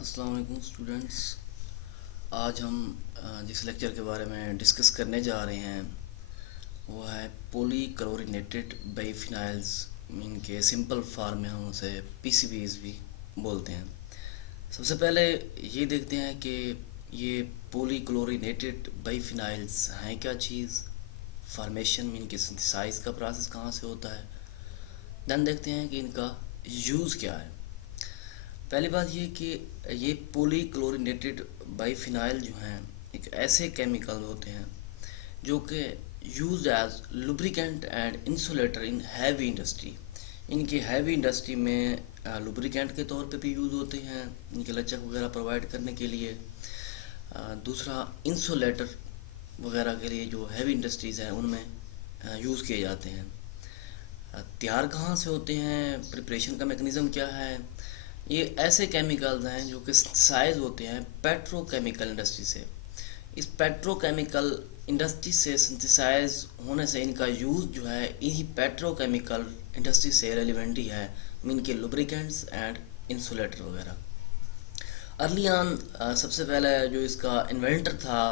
السلام علیکم اسٹوڈنٹس. آج ہم جس لیکچر کے بارے میں ڈسکس کرنے جا رہے ہیں وہ ہے پولی کلورینیٹڈ بائی فینائلز. ان کے سمپل فارم میں ہم اسے پی سی بیز بھی بولتے ہیں. سب سے پہلے یہ دیکھتے ہیں کہ یہ پولی کلورینیٹڈ بائی فینائلز ہیں کیا چیز، فارمیشن ان کے سنتھسائز کا پروسیس کہاں سے ہوتا ہے، دین دیکھتے ہیں کہ ان کا یوز کیا ہے. پہلی بات یہ کہ یہ پولی کلورینیٹڈ بائی فینائل جو ہیں ایک ایسے کیمیکل ہوتے ہیں جو کہ use as lubricant and insulator in heavy industry. ان کی ہیوی انڈسٹری میں لوبریکینٹ کے طور پہ بھی یوز ہوتے ہیں ان کے لچک وغیرہ پرووائڈ کرنے کے لیے. دوسرا انسولیٹر وغیرہ کے لیے جو ہیوی انڈسٹریز ہیں ان میں یوز کیے جاتے ہیں. تیار کہاں سے ہوتے ہیں، پریپریشن کا میکنزم کیا ہے. یہ ایسے کیمیکلز ہیں جو کہ سائز ہوتے ہیں پیٹرو کیمیکل انڈسٹری سے. اس پیٹرو کیمیکل انڈسٹری سے سنتھسائز ہونے سے ان کا یوز جو ہے انہی پیٹرو کیمیکل انڈسٹری سے ریلیونٹ ہی ہے، ان کے لوبریکینٹس اینڈ انسولیٹر وغیرہ. ارلی آن سب سے پہلے جو اس کا انوینٹر تھا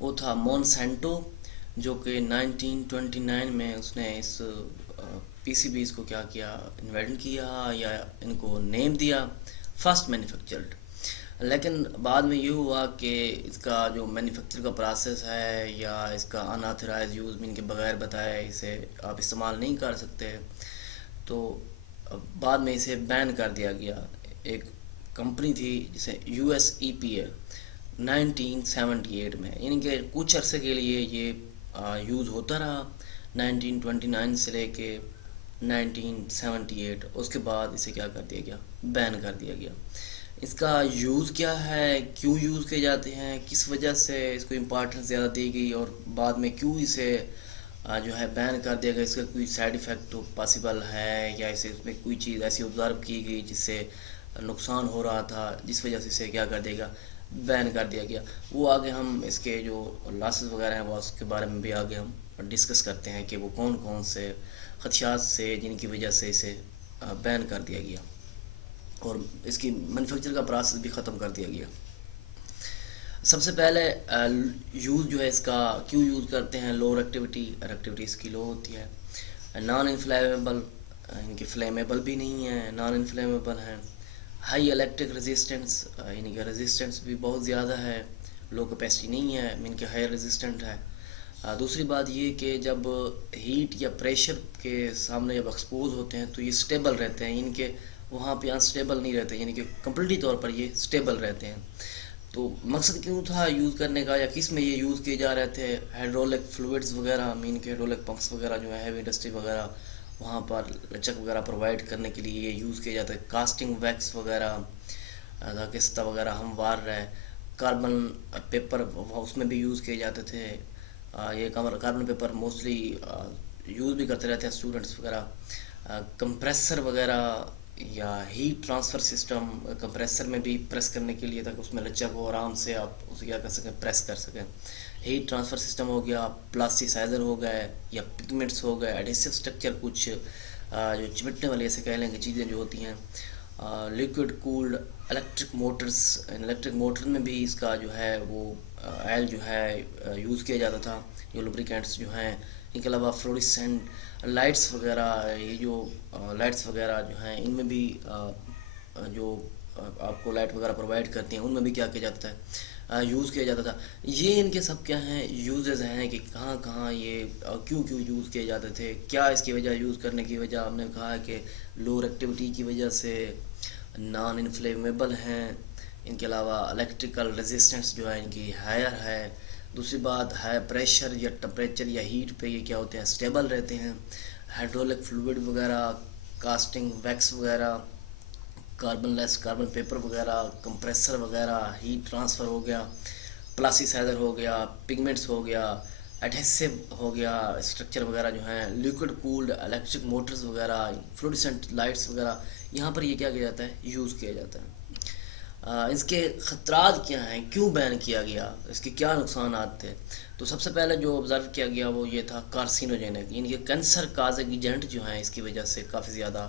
وہ تھا مونسینٹو، جو کہ 1929 میں اس نے اس پی سی بیز کو کیا انوینٹ کیا یا ان کو نیم دیا فرسٹ مینوفیکچرڈ. لیکن بعد میں یہ ہوا کہ اس کا جو مینوفیکچر کا پروسیس ہے یا اس کا انآتھرائز یوز ان کے بغیر بتائے اسے آپ استعمال نہیں کر سکتے، تو بعد میں اسے بین کر دیا گیا. ایک کمپنی تھی جسے یو ایس ای پی اے 1978 میں، ان کے کچھ عرصے کے لیے یہ یوز ہوتا رہا 1929 سے لے کے 1978. اس کے بعد اسے کیا کر دیا گیا، بین کر دیا گیا. اس کا یوز کیا ہے، کیوں یوز کیے جاتے ہیں، کس وجہ سے اس کو امپارٹنس زیادہ دی گئی اور بعد میں کیوں اسے جو ہے بین کر دیا گیا، اس کا کوئی سائیڈ ایفیکٹ پاسبل ہے یا اسے اس میں کوئی چیز ایسی آبزرو کی گئی جس سے نقصان ہو رہا تھا جس وجہ سے اسے کیا کر دیا گیا، بین کر دیا گیا. وہ آگے ہم اس کے جو لاسز وغیرہ ہیں وہ اس کے بارے میں بھی آگے ہم ڈسکس کرتے ہیں کہ وہ کون کون سے خدشات سے جن کی وجہ سے اسے بین کر دیا گیا اور اس کی مینوفیکچر کا پروسیس بھی ختم کر دیا گیا. سب سے پہلے یوز جو ہے اس کا کیوں یوز کرتے ہیں، لو ایکٹیویٹی اس کی لو ہوتی ہے. نان انفلیمیبل، ان کی فلیمیبل بھی نہیں ہے، نان انفلیمیبل ہیں. ہائی الیکٹرک ریزسٹنس، ان کی ریزسٹنس بھی بہت زیادہ ہے، لو کیپیسٹی نہیں ہے، ان کے ہائی ریزسٹنٹ ہے. دوسری بات یہ کہ جب ہیٹ یا پریشر کے سامنے جب ایکسپوز ہوتے ہیں تو یہ سٹیبل رہتے ہیں، ان کے وہاں پہ انسٹیبل نہیں رہتے، یعنی کہ کمپلیٹلی طور پر یہ سٹیبل رہتے ہیں. تو مقصد کیوں تھا یوز کرنے کا یا کس میں یہ یوز کیے جا رہے تھے، ہائیڈرولک فلوئڈز وغیرہ، مین کے ہائیڈرولک پمپس وغیرہ جو ہے ہیوی انڈسٹری وغیرہ وہاں پر لچک وغیرہ پرووائڈ کرنے کے لیے یہ یوز کیا جاتا ہے. کاسٹنگ ویکس وغیرہ، کستہ وغیرہ ہموار رہے. کاربن پیپر اس میں بھی یوز کیے جاتے تھے. یہ کاربن پیپر موسٹلی یوز بھی کرتے رہتے ہیں اسٹوڈنٹس وغیرہ. کمپریسر وغیرہ یا ہیٹ ٹرانسفر سسٹم، کمپریسر میں بھی پریس کرنے کے لیے تاکہ اس میں لچک ہو، آرام سے آپ اسے کیا کر سکیں، پریس کر سکیں. ہیٹ ٹرانسفر سسٹم ہو گیا، پلاسٹیسائزر ہو گئے یا پگمنٹس ہو گئے، ایڈھیسو اسٹرکچر کچھ جو چمٹنے والی ایسے کہہ لیں کہ چیزیں جو ہوتی ہیں. Liquid cooled electric motors, electric motor میں بھی اس کا جو ہے وہ آئل جو ہے یوز کیا جاتا تھا، جو لوبریکینٹس جو ہیں. ان کے علاوہ فلوریسنٹ لائٹس وغیرہ، یہ جو لائٹس وغیرہ جو ہیں ان میں بھی جو آپ کو لائٹ وغیرہ پرووائڈ کرتی ہیں ان میں بھی کیا کیا جاتا ہے، یوز کیا جاتا تھا. یہ ان کے سب کیا ہیں، یوزز ہیں کہ کہاں کہاں یہ کیوں یوز کیے جاتے تھے، کیا اس کی وجہ یوز کرنے کی وجہ. ہم نے کہا کہ لو ایکٹیویٹی کی وجہ سے، نان انفلیمیبل ہیں، ان کے علاوہ الیکٹریکل ریزسٹنس جو ہے ان کی ہائر ہے. دوسری بات ہائی پریشر یا ٹمپریچر یا ہیٹ پہ یہ کیا ہوتے ہیں، اسٹیبل رہتے ہیں. ہائیڈرولک فلوئڈ وغیرہ، کاسٹنگ ویکس وغیرہ، کاربن لیس کاربن پیپر وغیرہ، کمپریسر وغیرہ، ہیٹ ٹرانسفر ہو گیا، پلاسٹیسائزر ہو گیا، پگمنٹس ہو گیا، ایڈھیسو ہو گیا، اسٹرکچر وغیرہ جو ہیں، لیکوڈ کولڈ الیکٹرک موٹرز وغیرہ، فلوریسنٹ لائٹس وغیرہ، یہاں پر یہ کیا کیا جاتا ہے، یوز کیا جاتا ہے. اس کے خطرات کیا ہیں، کیوں بین کیا گیا، اس کے کیا نقصانات تھے. تو سب سے پہلے جو آبزرو کیا گیا وہ یہ تھا کارسینوجینک، یعنی کہ کینسر کازنگ ایجنٹ جو ہیں اس کی وجہ سے کافی زیادہ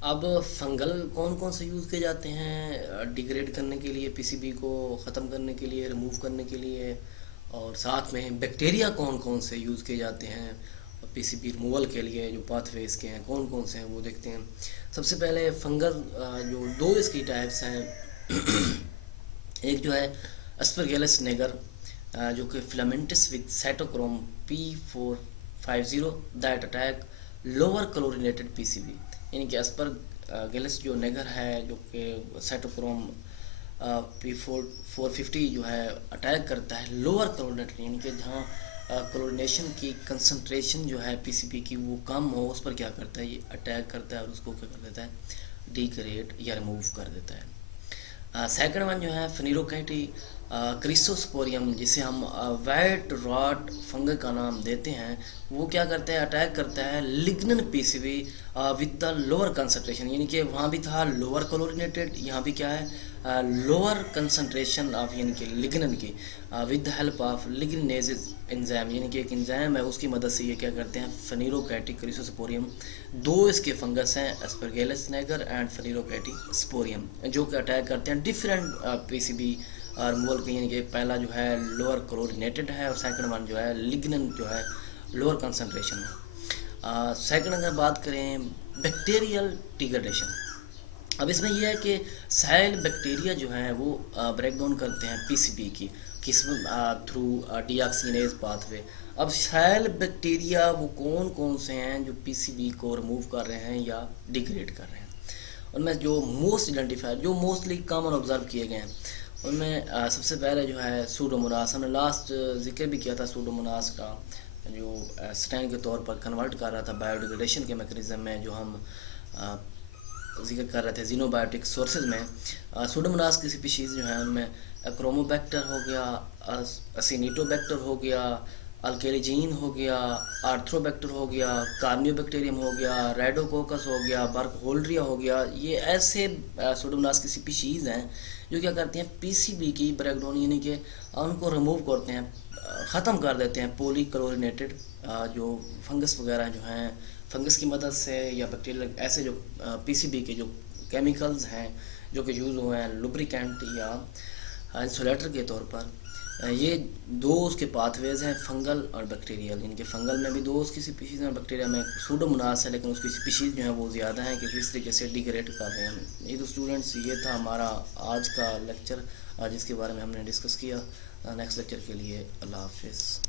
اب فنگل کون کون سے یوز کیے جاتے ہیں ڈیگریڈ کرنے کے لیے، پی سی بی کو ختم کرنے کے لیے، ریموو کرنے کے لیے، اور ساتھ میں بیکٹیریا کون کون سے یوز کیے جاتے ہیں پی سی بی ریموول کے لیے، جو پاتھ ویز کے ہیں کون کون سے ہیں وہ دیکھتے ہیں۔ سب سے پہلے فنگل جو دو اس کی ٹائپس ہیں، ایک جو ہے اسپرگیلس نیگر جو کہ filaments with cytochrome P450 that attack lower chlorinated P C B, یعنی کہ اسپرگیلس جو نیگر ہے جو کہ سائٹوکروم P450 جو ہے اٹیک کرتا ہے لوور کلورینیٹڈ، یعنی کہ جہاں کلورینیشن کی کنسنٹریشن جو ہے پی سی بی کی وہ کم ہو، اس پر کیا کرتا ہے یہ اٹیک کرتا ہے اور اس کو کیا کر دیتا ہے ڈیگریڈ یا ریموو کر دیتا ہے۔ سیکنڈ ون جو ہے فنیروکیٹی کریسوسپوریم، جسے ہم وائٹ راٹ فنگل کا نام دیتے ہیں، وہ کیا کرتا ہے اٹیک کرتا ہے lignin P C B with the lower concentration, یعنی کہ وہاں بھی تھا لوور کلورینیٹڈ، یہاں بھی کیا ہے لوور کنسنٹریشن آف، یعنی کہ لگنن کی with the help of ligninase enzyme, یعنی کہ ایک انزائم ہے اس کی مدد سے یہ کیا کرتے ہیں فنیروکیٹی کریسوسپوریم، دو اس کے فنگس ہیں اسپرگیلس نیگر اینڈ فنیروکیٹی سپوریم، جو کہ اٹیک کرتے ہیں different P C be removal کے، یعنی کہ پہلا جو ہے لوور کلورینیٹڈ ہے اور سیکنڈ ون جو ہے لگنن جو ہے لوور کنسنٹریشن ہے۔ سیکنڈ اگر بات کریں بیکٹیریل ڈیگریڈیشن، اب اس میں یہ ہے کہ سیل بیکٹیریا جو ہیں وہ بریک ڈاؤن کرتے ہیں پی سی بی کی قسم تھرو ڈی آکسینیز پاتھ وے۔ اب سیل بیکٹیریا وہ کون کون سے ہیں جو پی سی بی کو ریموو کر رہے ہیں یا ڈیگریڈ کر رہے ہیں، ان میں جو موسٹ آئیڈینٹیفائی جو موسٹلی کامن آبزرو کیے گئے ہیں ان میں سب سے پہلے جو ہے سوڈوموناس، ہم نے لاسٹ ذکر بھی کیا تھا سوڈوموناس کا، جو اسٹین کے طور پر کنورٹ کر رہا تھا بایو ڈیگریڈیشن کے میکانزم میں، جو ہم ذکر کر رہے تھے زینوبائیوٹک سورسز میں۔ سوڈوموناس کی سپیشیز جو ہیں ان میں کروموبیکٹر ہو گیا، اسینیٹوبیکٹر ہو گیا، الکیلیجین ہو گیا، آرتھروبیکٹر ہو گیا، کارنیو بیکٹیریم ہو گیا، ریڈوکوکس ہو گیا، برک ہولڈریا ہو گیا، یہ ایسے سوڈوموناس کی سپیشیز ہیں جو کیا کرتے ہیں پی سی بی کی بریک ڈاؤن، یعنی کہ ان کو ریموو کرتے ہیں، ختم کر دیتے ہیں پولی کلورینیٹڈ جو فنگس وغیرہ جو ہیں، فنگس کی مدد سے یا بیکٹیریل ایسے جو پی سی بی کے جو کیمیکلز ہیں جو کہ یوز ہوئے ہیں لوبریکینٹ یا انسولیٹر کے طور پر، یہ دو اس کے پاتھ ویز ہیں فنگل اور بیکٹیریل، یعنی کہ فنگل میں بھی دو اس کی سپیشیز ہیں اور بیکٹیریا میں سوڈوموناس ہے لیکن اس کی سپیشیز جو ہیں وہ زیادہ ہیں کہ کس طریقے سے ڈیگریڈ کر رہے ہیں۔ یہ تو اسٹوڈنٹس یہ تھا ہمارا آج کا لیکچر جس کے بارے میں ہم نے ڈسکس کیا۔ نیکسٹ لیکچر کے لیے اللہ حافظ۔